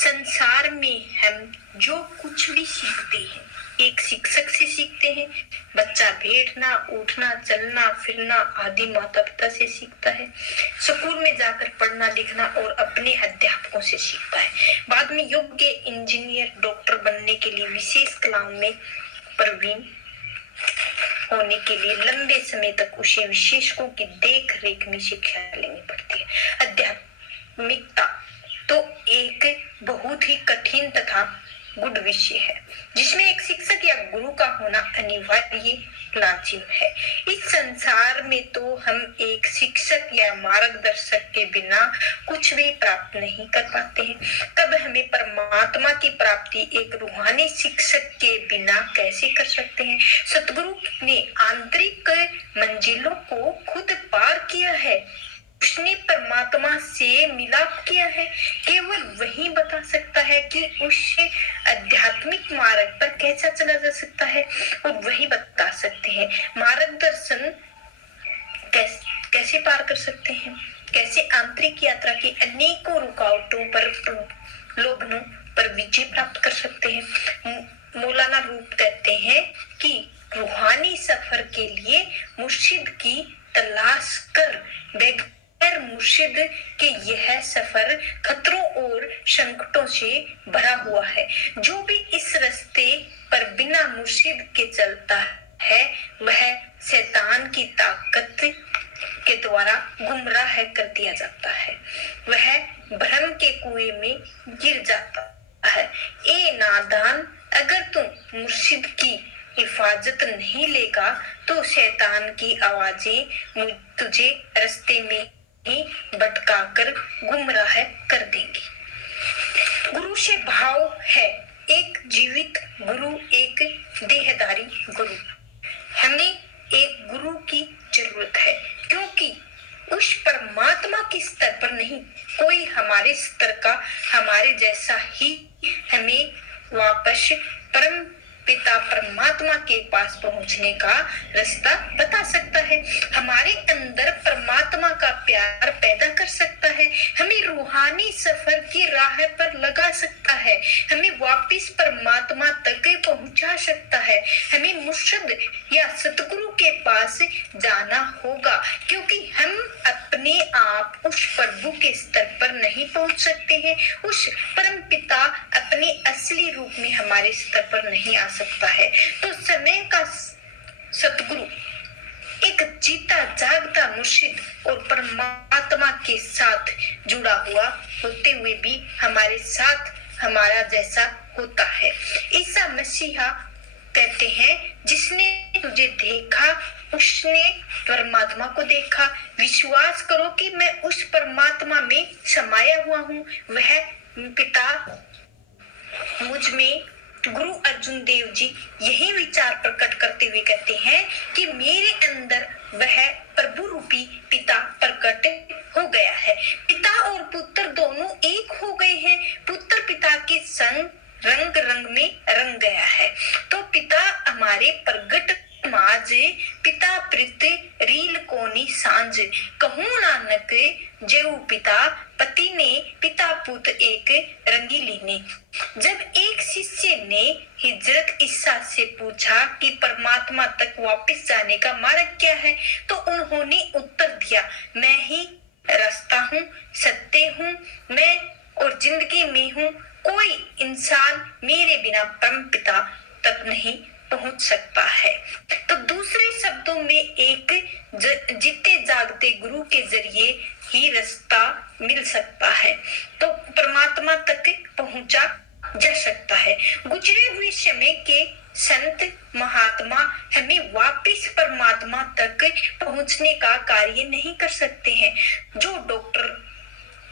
संसार में हम जो कुछ भी सीखते हैं एक शिक्षक से सीखते हैं। बच्चा बैठना, उठना, चलना, फिरना आदि माता पिता से सीखता है। स्कूल में जाकर पढ़ना, लिखना और अपने अध्यापकों से सीखता है। बाद में योग्य इंजीनियर, डॉक्टर बनने के लिए विशेष कलाओं में प्रवीण होने के लिए लंबे समय तक उसे विशेषज्ञों की देख रेख में शिक्षा लेनी पड़ती है। आध्यात्मिकता तो एक बहुत ही कठिन तथा गुड विषय है जिसमें एक शिक्षक या गुरु का होना अनिवार्य लाजिम है। इस संसार में तो हम एक शिक्षक या मार्गदर्शक के बिना कुछ भी प्राप्त नहीं कर पाते हैं। तब हमें परमात्मा की प्राप्ति एक रूहानी शिक्षक के बिना कैसे कर सकते हैं। सतगुरु ने आंतरिक मंजिलों को खुद पार किया है। उसने परमात्मा से मिलाप किया है। केवल वही बता सकता है कि उससे आध्यात्मिक मार्ग पर कैसा चला जा सकता है और वही बता सकते हैं मार्गदर्शन कैसे पार कर सकते हैं, कैसे आंतरिक यात्रा की अनेकों रुकावटों पर, प्रलोभनों पर विजय प्राप्त कर सकते हैं। मौलाना रूप कहते हैं कि रूहानी सफर के लिए मुर्शिद की तलाश कर, मुर्शिद के यह सफर खतरों और संकटों से भरा हुआ है। जो भी इस रास्ते पर बिना मुर्शिद के चलता है वह शैतान की ताकत के द्वारा गुमराह कर दिया जाता है। वह भ्रम के कुएं में गिर जाता है। ए नादान, अगर तुम मुर्शिद की हिफाजत नहीं लेगा तो शैतान की आवाजें तुझे रास्ते में ही भटकाकर गुमराह कर देंगी। गुरु से भाव है एक जीवित गुरु, एक देहधारी गुरु। हमें एक गुरु की जरूरत है क्योंकि उस परमात्मा के स्तर पर नहीं, कोई हमारे स्तर का, हमारे जैसा ही हमें वापस परम पिता परमात्मा के पास पहुंचने का रास्ता बता सकता है। हमारे अंदर परमात्मा का प्यार पैदा कर सकता है, हमें रूहानी सफर की राह पर लगा सकता है, हमें वापस परमात्मा तक पहुंचा सकता है। हमें मुर्शिद या सतगुरु के पास जाना होगा क्योंकि हम अपने आप उस प्रभु के स्तर पर नहीं पहुंच सकते हैं। उस परम पिता अपने असली रूप में हमारे स्तर पर नहीं आ सकता है। तो समय का सतगुरु एक जीता जागता मुर्शिद और परमात्मा के साथ जुड़ा हुआ होते हुए भी हमारे साथ हमारा जैसा होता है। ईसा मसीहा कहते हैं, जिसने तुझे देखा उसने परमात्मा को देखा। विश्वास करो कि मैं उस परमात्मा में समाया हुआ हूँ, वह पिता मुझ में। गुरु अर्जुन देव जी यही विचार प्रकट करते हुए कहते हैं कि मेरे अंदर वह प्रभु रूपी पिता प्रकट हो गया है। पिता और पुत्र दोनों एक हो गए हैं। पुत्र पिता के संग रंग रंग में रंग गया है। तो पिता हमारे प्रगट माज, पिता प्रीत रील कोनी सांझ। कहूं नानक जेऊ पिता पति ने, पिता पुत एक रंगीली ने। जब एक शिष्य ने हिजरत ईसा से पूछा कि परमात्मा तक वापस जाने का मार्ग क्या है, तो उन्होंने उत्तर दिया, मैं ही रास्ता हूँ, सत्य हूँ, मैं और जिंदगी में हूँ। कोई इंसान मेरे बिना परम पिता तक नहीं पहुंच सकता है। तो दूसरे शब्दों में एक जीते जागते गुरु के जरिए ही रास्ता मिल सकता है, तो परमात्मा तक पहुंचा जा सकता है। गुजरे हुए समय के संत महात्मा हमें वापस परमात्मा तक पहुंचने का कार्य नहीं कर सकते हैं। जो डॉक्टर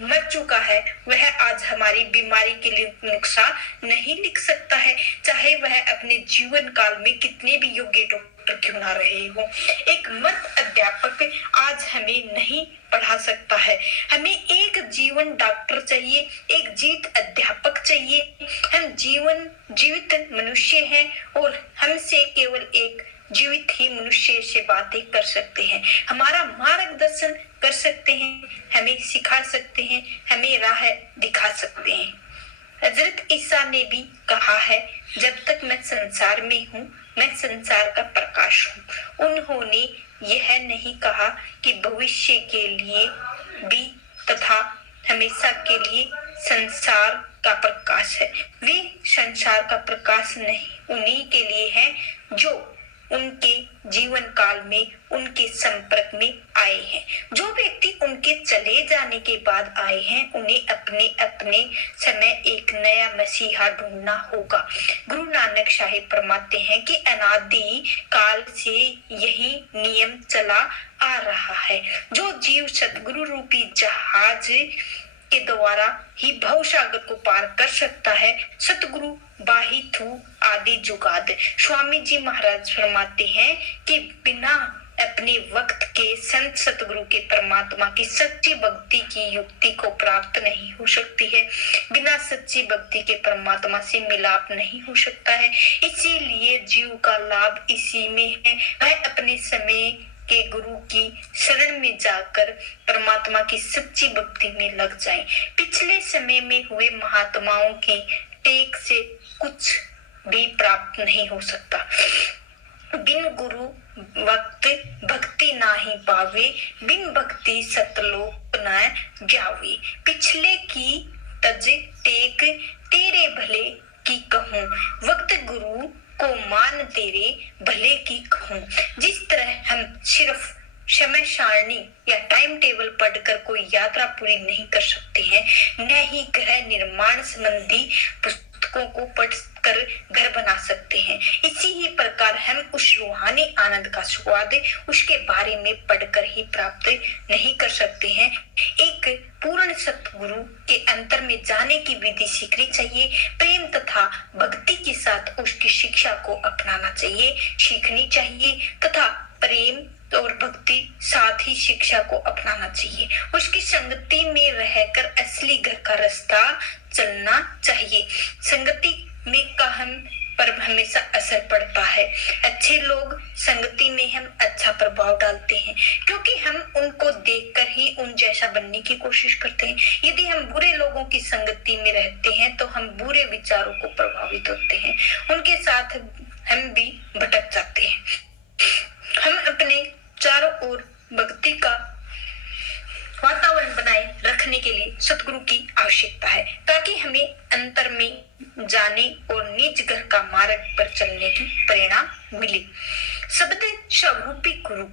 मर चुका है वह आज हमारी बीमारी के लिए नुस्खा नहीं लिख सकता है, चाहे वह अपने जीवन काल में कितने भी योग्य डॉक्टर क्यों ना रहे हो। एक मर्द अध्यापक आज हमें नहीं पढ़ा सकता है। हमें एक जीवन डॉक्टर चाहिए, एक जीवित अध्यापक चाहिए। हम जीवित मनुष्य हैं और हमसे केवल एक जीवित ही मनुष्य से बातें कर सकते हैं, हमारा मार्गदर्शन कर सकते हैं, हमें सिखा सकते हैं, हमें राह दिखा सकते हैं। हजरत ईसा ने भी कहा है, जब तक मैं संसार में हूँ, मैं संसार का प्रकाश हूँ। उन्होंने यह नहीं कहा कि भविष्य के लिए भी तथा हमेशा के लिए संसार का प्रकाश है। वे संसार का प्रकाश नहीं, उन्हीं के लिए है जो उनके जीवन काल में उनके संपर्क में आए हैं। जो व्यक्ति उनके चले जाने के बाद आए हैं, उन्हें अपने अपने समय एक नया मसीहा ढूंढना होगा। गुरु नानक साहिब फरमाते हैं कि अनादि काल से यही नियम चला आ रहा है। जो जीव सतगुरु रूपी जहाज के द्वारा ही भव सागर को पार कर सकता है, सतगुरु बाही थू आदि जुगाद। स्वामी जी महाराज फरमाते हैं कि बिना अपने वक्त के संत सतगुरु के परमात्मा की सच्ची भक्ति की युक्ति को प्राप्त नहीं हो सकती है। बिना सच्ची भक्ति के परमात्मा से मिलाप नहीं हो सकता है। इसीलिए जीव का लाभ इसी में है, वह अपने समय के गुरु की शरण में जाकर परमात्मा की सच्ची भक्ति में लग जाएं। पिछले समय में हुए महात्माओं की टेक से कुछ भी प्राप्त नहीं हो सकता। बिन गुरु वक्त भक्ति नाही पावे, बिन भक्ति सतलोक न जावे। पिछले की तज टेक तेरे भले की कहूँ, वक्त गुरु को मान तेरे भले की कहूँ। जिस तरह हम सिर्फ समय सारणी या टाइम टेबल पढ़कर कोई यात्रा पूरी नहीं कर सकते हैं, न ही ग्रह निर्माण संबंधी पुस्तकों को पढ़कर घर बना सकते हैं, इसी ही प्रकार हम उस रूहानी आनंद का स्वाद उसके बारे में पढ़कर ही प्राप्त नहीं कर सकते हैं। एक पूर्ण सतगुरु के अंतर में जाने की विधि सीखनी चाहिए। प्रेम तथा भक्ति के साथ उसकी शिक्षा को अपनाना चाहिए, सीखनी चाहिए तथा प्रेम और भक्ति साथ ही शिक्षा को अपनाना चाहिए। उसकी संगति में रहकर असली घर का रास्ता चलना चाहिए। संगति में का हम पर हमेशा असर पड़ता है। अच्छे लोग संगति में हम अच्छा प्रभाव डालते हैं, क्योंकि हम उनको देखकर ही उन जैसा बनने की कोशिश करते हैं। यदि हम बुरे लोगों की संगति में रहते हैं तो हम बुरे विचारों को प्रभावित होते हैं, उनके साथ हम भी भटक जाते हैं। हम अपने चारों ओर भक्ति का वातावरण बनाए रखने के लिए सतगुरु की आवश्यकता है, ताकि हमें अंतर में जाने और निज घर का मार्ग पर चलने की प्रेरणा मिले। शब्द स्वरूपी गुरु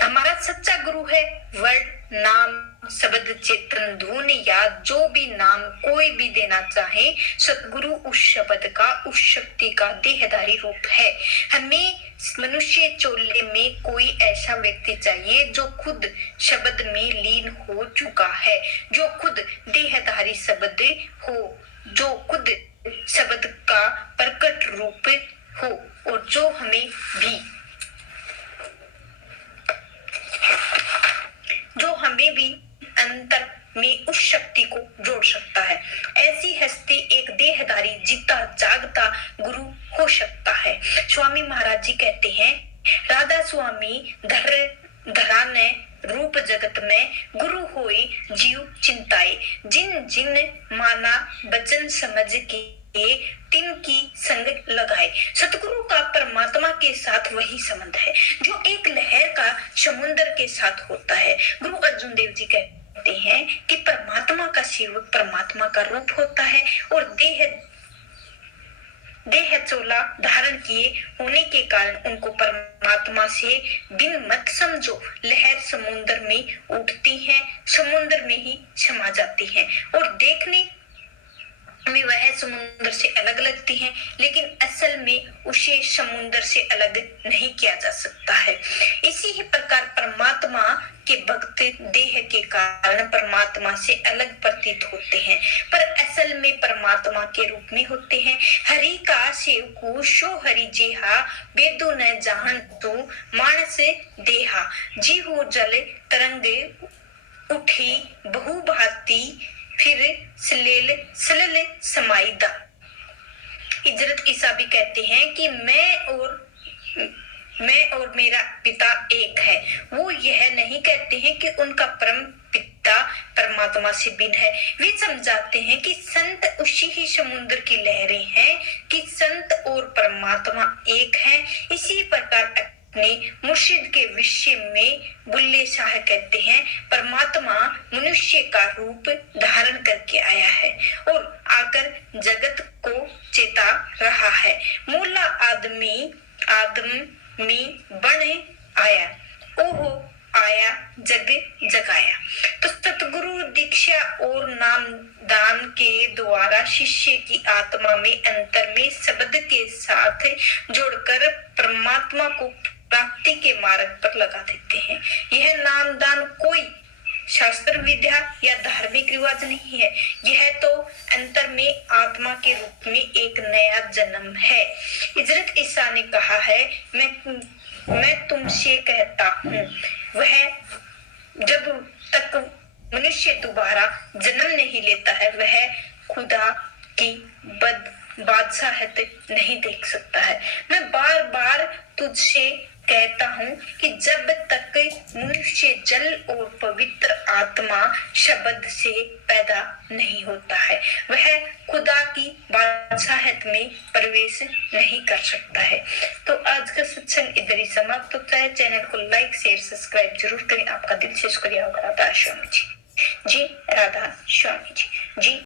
हमारा सच्चा गुरु है। वर्ड, नाम, शब्द, चेतन, धुन या जो भी नाम कोई भी देना चाहे, सतगुरु उस शब्द का, उस शक्ति का देहधारी रूप है। हमें मनुष्य चोले में कोई ऐसा व्यक्ति चाहिए जो खुद शब्द में लीन हो चुका है, जो खुद देहधारी शब्द हो, जो खुद शब्द का प्रकट रूप हो और जो हमें भी अंतर में उस शक्ति को जोड़ सकता है। ऐसी हस्ती एक देहधारी जीता जागता गुरु हो सकता है। स्वामी महाराज जी कहते हैं, राधा स्वामी धरा ने रूप जगत में गुरु होई जीव चिंताए, जिन जिन माना वचन समझ के तिन की संग लगाए। सतगुरु का परमात्मा के साथ वही संबंध है जो एक लहर का समुद्र के साथ होता है। गुरु अर्जुन देव जी कहते हैं कि परमात्मा का सेवक परमात्मा का रूप होता है और देह चोला धारण किए होने के कारण उनको परमात्मा से बिन मत समझो। लहर समुद्र में उठती है, समुद्र में ही समा जाती है और देखने में वह समुद्र से अलग लगती है, लेकिन असल में उसे समुद्र से अलग नहीं किया जा सकता है। इसी ही प्रकार परमात्मा के भक्त देह के कारण परमात्मा से अलग प्रतीत होते हैं, पर असल में परमात्मा के रूप में होते हैं। हरि का सेवकु सो हरि जेहा, वेदु न जान तू मानस देहा। जीहु जल तरंग उठी बहु भांति, फिर सलल समाइदा। हजरत ईसा भी कहते हैं कि मैं और मेरा पिता एक है। वो यह नहीं कहते हैं कि उनका परम पिता परमात्मा से भिन्न है। वे समझाते हैं कि संत उसी ही समुद्र की लहरें हैं, कि संत और परमात्मा एक हैं। इसी प्रकार अपने मुर्शिद के विषय में बुल्ले शाह कहते हैं, परमात्मा मनुष्य का रूप धारण करके आया है और आकर जगत को चेता रहा है। मूला आदमी बन आया, ओहो आया जग जगाया। तो सतगुरु दीक्षा और नाम दान के द्वारा शिष्य की आत्मा में अंतर में शब्द के साथ जोड़कर परमात्मा को प्राप्ति के मार्ग पर लगा देते हैं। यह नाम दान कोई शास्त्र विद्या या धार्मिक रिवाज नहीं है, यह तो अंतर में आत्मा के रूप में एक नया जन्म है। हजरत ईसा ने कहा है, मैं तुमसे कहता हूँ, वह जब तक मनुष्य दोबारा जन्म नहीं लेता है, वह खुदा की बादशाहत नहीं देख सकता है। मैं बार बार तुझसे कहता हूँ कि जब तक मनुष्य जल और पवित्र आत्मा शब्द से पैदा नहीं होता है, वह खुदा की बादशाहत में प्रवेश नहीं कर सकता है। तो आज का सत्संग इधर ही समाप्त होता है। चैनल को लाइक शेयर सब्सक्राइब जरूर करें। आपका दिल से शुक्रिया होगा। राधा स्वामी जी। जी राधा स्वामी जी। जी।